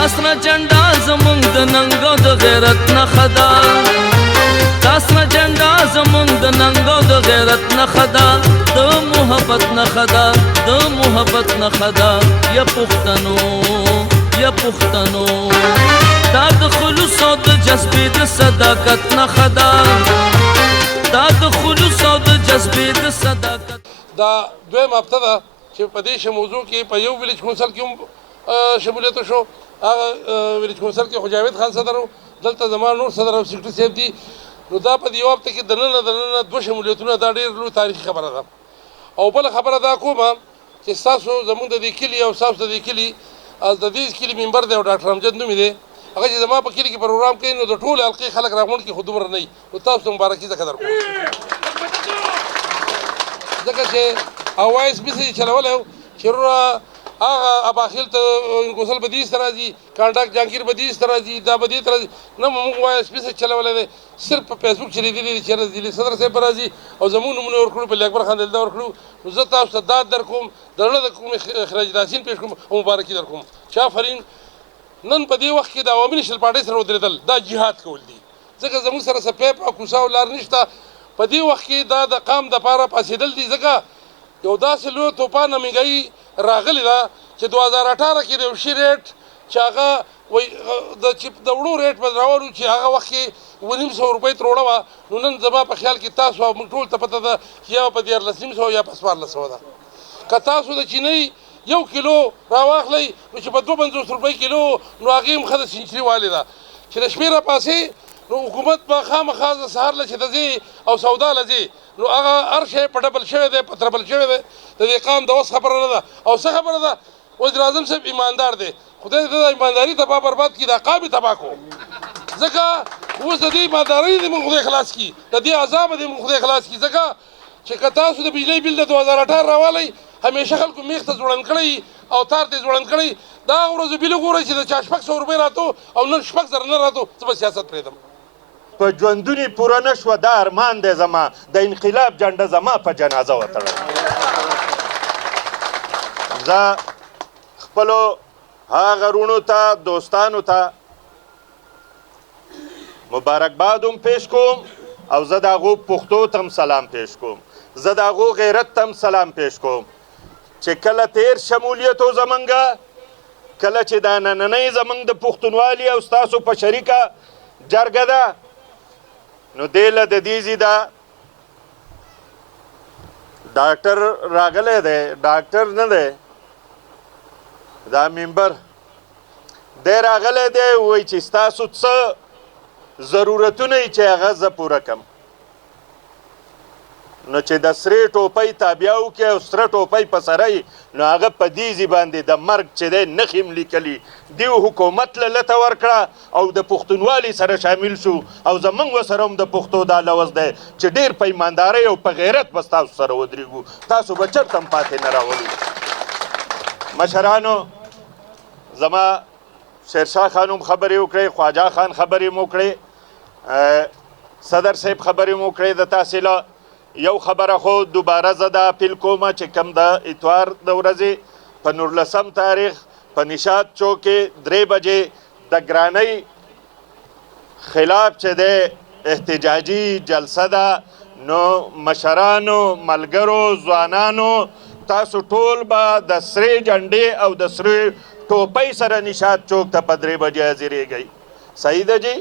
تاسره جنډا زمونږ د ننګ او د غیرت نښه ده تاسره جنډا زمونږ د ننګ او د غیرت نښه ده د محبت نښه ده د محبت نښه ده یا پښتنو یا پښتنو دا د خلوص او د جذبې د صداقت نښه ده دا د خلوص او د جذبې د صداقت دا دویم هفته ده چې په دې موضوع کې په یو ویلیج کونسل کې هم شمولیت وشو هغه ویلیج کونسل کې خو جاوید خان صدر و دلته زما نور صدر او سیکرټري صاحب دي نو دا په دې یو هفته کې دننه دوه شمولیتونه دا ډېر لوی تاریخي خبره ده او بله خبره دا کومه چې ستاسو زموږ د دې کلي او ستاسو د دې کلي د دې کلي ممبر دی او ډاکټر امجد نومې دی هغه چې زما په کلي کې پروګرام کوي نو د ټولې حلقې خلک راغونډ کړي خو دومره نه وي نو تاسو ته مبارکي ځکه درکوم ځکه چې وایس میسج چلولی و چې وروره هغه اباخیل ته کونسل به دې ته راځي کانټاکټ جهانګیر به دې ته راځي دا به دې ته راځي نه موږ وایس میسج چلولی دی صرف په فیسبوک چلېدلی دی چې ضلع صدر صاحب به راځي او زموږ نومونه ورکړو بلي اکبر خان دلده ورکړو نو زه تاسو ته داد در کوم د زړه د کومې خراج تحسین پېښ کوم او مبارکي در کوم چې آفرین نن په دې وخت کې د عوامي نېشنل پارټۍ سره ودرېدل دا جهاد کول دي ځکه زموږ سره څه پیپ او کوڅه او لار نشته په دې وخت کې دا د قام دپاره پاڅېدل دي ځکه یو داسې لویه توپانه مهنګایي راغلې ده چې 2018 کې د یو شي ریټ چې هغه د وړو ریټ به راولو چې هغه وخت کې 900 روپۍ تروړه وه نو نن زما په خیال کې تاسو او موږ ټول ته پته ده چې یا په 1400 یا په 1400 ده که تاسو د چینۍ 1 کیلو راواخلئ نو چې په 250 روپۍ کیلو نو هغې هم ښه د سینچري والې ده چې د شپې راپاسې نو حکومت به خامخا د سهار له چې ته ځې او سودا له ځې نو هغه هر شی په ډبل شوی دی په تربل شوی دی د دې قام د اوس خبره نه ده او څه خبره ده وزیر اعظم صاحب ایماندار دی خدای دې د ایمانداري تباه برباد کړي دا قام یې تباه کړو ځکه اوس د دې ایماندارۍ دې موږ خدای خلاص کړي د دې عذابه دې موږ خدای خلاص کړي ځکه چې که تاسو د بجلۍ بل د 2018 راوالی همیشه خلکو میخ ته ځوړند کړی او تار ته ځوړند کړی دا هغه ورځو بل وګورئ چې د چا 600 روپۍ راتو او نن 6,000 نه راتو زه به سیاست پرېږدم په ژوندونې پوره نه شوه دا ارمان دی زما د انقلاب جنډه زما په جنازه وتړل زه خپلو هغه وروڼو ته دوستانو ته مبارکباد هم پیش کوم او زه د هغو پښتو ته هم سلام پیش کوم زه د هغو غیرت ته هم سلام پیش کوم چې کله تیر شمولیت و زمونږه کله چې دا نننۍ زمونږ د پښتونوالي او ستاسو په شریکه جرګه ده نو دې له د دې ځي ډاکټر راغلی دی ډاکټر نه دی دا ممبر دی راغلی دی وایي چې ستاسو څه ضرورتونه یې چې هغه زه پوره کړم نو چې د سرې ټوپۍ تابیا وکړي او سره ټوپۍ په سره یي نو هغه په دې ځي باندې د مرګ چې دی نښې هم لیکلي دیو حکومت له لته ورکړه او د پښتونوالي سره شامل شو او زموږ ورسره هم د پښتو دا لوز دی چې ډېر په ایماندارۍ او په غیرت به ستاسو سره ودرېږو تاسو به چېرته هم پاتې نه راولو مشرانو زما شیرشاه خان هم خبرې وکړې خواجه خان خبرې هم وکړې صدر صاحب خبرې هم وکړې د تاسې له یو خبره خو دوباره زه دا اپیل کومه چې کم د اتوار د ورځې په 19 تاریخ په نشاط چوک کې 3 بجې د ګرانۍ خلاف چې دی احتجاجي جلسه ده نو مشرانو ملګرو ځوانانو تاسو ټول به د سرې جنډې او د سرې ټوپۍ سره نشاط چوک ته په 3 بجې حاضرېږئ صحیح ده جی